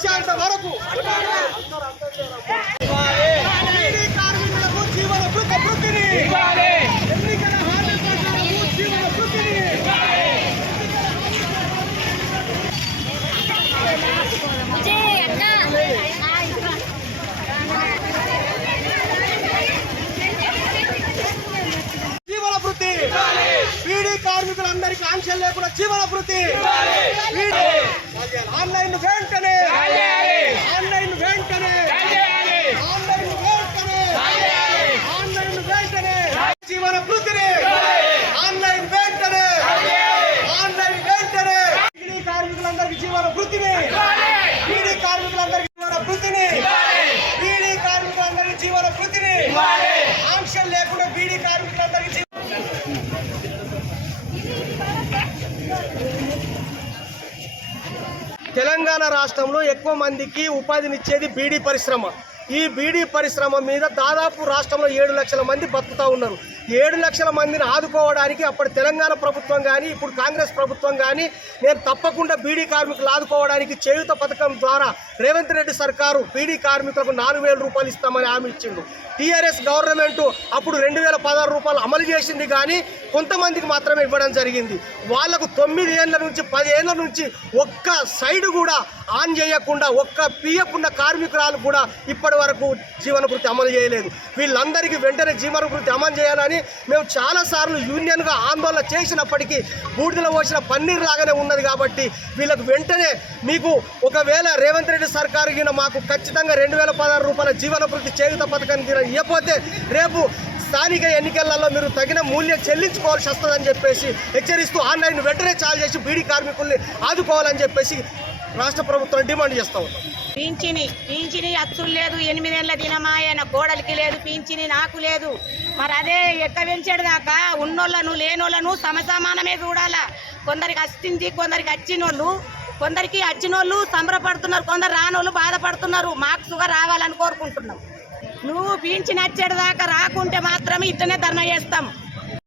వచ్చేంత వరకు. కార్మికులకు జీవన భృతి వృత్తిని ఎన్నికల హామీ ప్రకారము జీవన వృత్తిని జీవన వృత్తి కార్మికులందరికీ ఆంక్షలు లేకుండా జీవన వృత్తి ఆన్లైన్ వెంటనే ఆన్లైన్ వెంటనే ఆన్లైన్ వెంటనే ఆన్లైన్ వెంటనే జీవన వృత్తిని ఆన్లైన్ వెంటనే ఆన్లైన్ వెంటనే బీడీ కార్మికులందరికీ జీవన వృత్తిని బీడీ కార్మికులందరికీ జీవన వృత్తిని బీడీ కార్మికులందరికీ జీవన వృత్తిని ఆంక్షలు లేకుండా బీడీ కార్మికులందరికీ తెలంగాణ రాష్ట్రంలో ఎక్కువ మందికి ఉపాధినిచ్చేది బీడీ పరిశ్రమ. ఈ బీడీ పరిశ్రమ మీద దాదాపు రాష్ట్రంలో ఏడు లక్షల మంది బతుకుతూ ఉన్నారు. ఏడు లక్షల మందిని ఆదుకోవడానికి అప్పటి తెలంగాణ ప్రభుత్వం కానీ ఇప్పుడు కాంగ్రెస్ ప్రభుత్వం కానీ నేను తప్పకుండా బీడీ కార్మికులు ఆదుకోవడానికి చేయుత పథకం ద్వారా రేవంత్ రెడ్డి సర్కారు బీడీ కార్మికులకు నాలుగు వేల రూపాయలు ఇస్తామని హామీ ఇచ్చిండు. టీఆర్ఎస్ గవర్నమెంట్ అప్పుడు రెండు వేల పదహారు రూపాయలు అమలు చేసింది కానీ కొంతమందికి మాత్రమే ఇవ్వడం జరిగింది. వాళ్ళకు తొమ్మిది ఏళ్ళ నుంచి పది ఏళ్ళ నుంచి ఒక్క సైడ్ కూడా ఆన్ చేయకుండా ఒక్క పిఎఫ్ ఉన్న కార్మికురాలు కూడా ఇప్పటి వరకు జీవన వృత్తి అమలు చేయలేదు. వీళ్ళందరికీ వెంటనే జీవన వృత్తి అమలు చేయాలని మేము చాలాసార్లు యూనియన్గా ఆందోళన చేసినప్పటికీ బూడిదలో పోసిన పన్నీర్ లాగానే ఉన్నది కాబట్టి వీళ్ళకు వెంటనే మీకు ఒకవేళ రేవంత్ రెడ్డి సర్కారు గిన మాకు ఖచ్చితంగా రెండు వేల పదహారు రూపాయల జీవన వృత్తి చేయుత పథకానికి ఇవ్వకపోతే రేపు స్థానిక ఎన్నికలలో మీరు తగిన మూల్యం చెల్లించుకోవాల్సి వస్తుందని చెప్పేసి హెచ్చరిస్తూ ఆన్లైన్ వెంటనే చాలు చేసి బీడీ కార్మికుల్ని ఆదుకోవాలని చెప్పేసి రాష్ట్ర ప్రభుత్వం డిమాండ్ చేస్తూ ఉంటాం పింఛిని పింఛిని అచ్చులు లేదు ఎనిమిదేళ్ళ దినమాయన కోడలికి లేదు పింఛిని నాకు లేదు. మరి అదే ఎక్క పెంచాడు దాకా ఉన్నోళ్ళను లేనోళ్ళను సమసమానమే చూడాలా. కొందరికి అస్తింది కొందరికి అచ్చినోళ్ళు కొందరికి అచ్చినోళ్ళు సంబరపడుతున్నారు కొందరు రానోళ్ళు బాధపడుతున్నారు. మాకు షుగర్ రావాలని కోరుకుంటున్నాం. నువ్వు పింఛని వచ్చేడు దాకా రాకుంటే మాత్రమే ఇట్టనే ధర్మ చేస్తాం.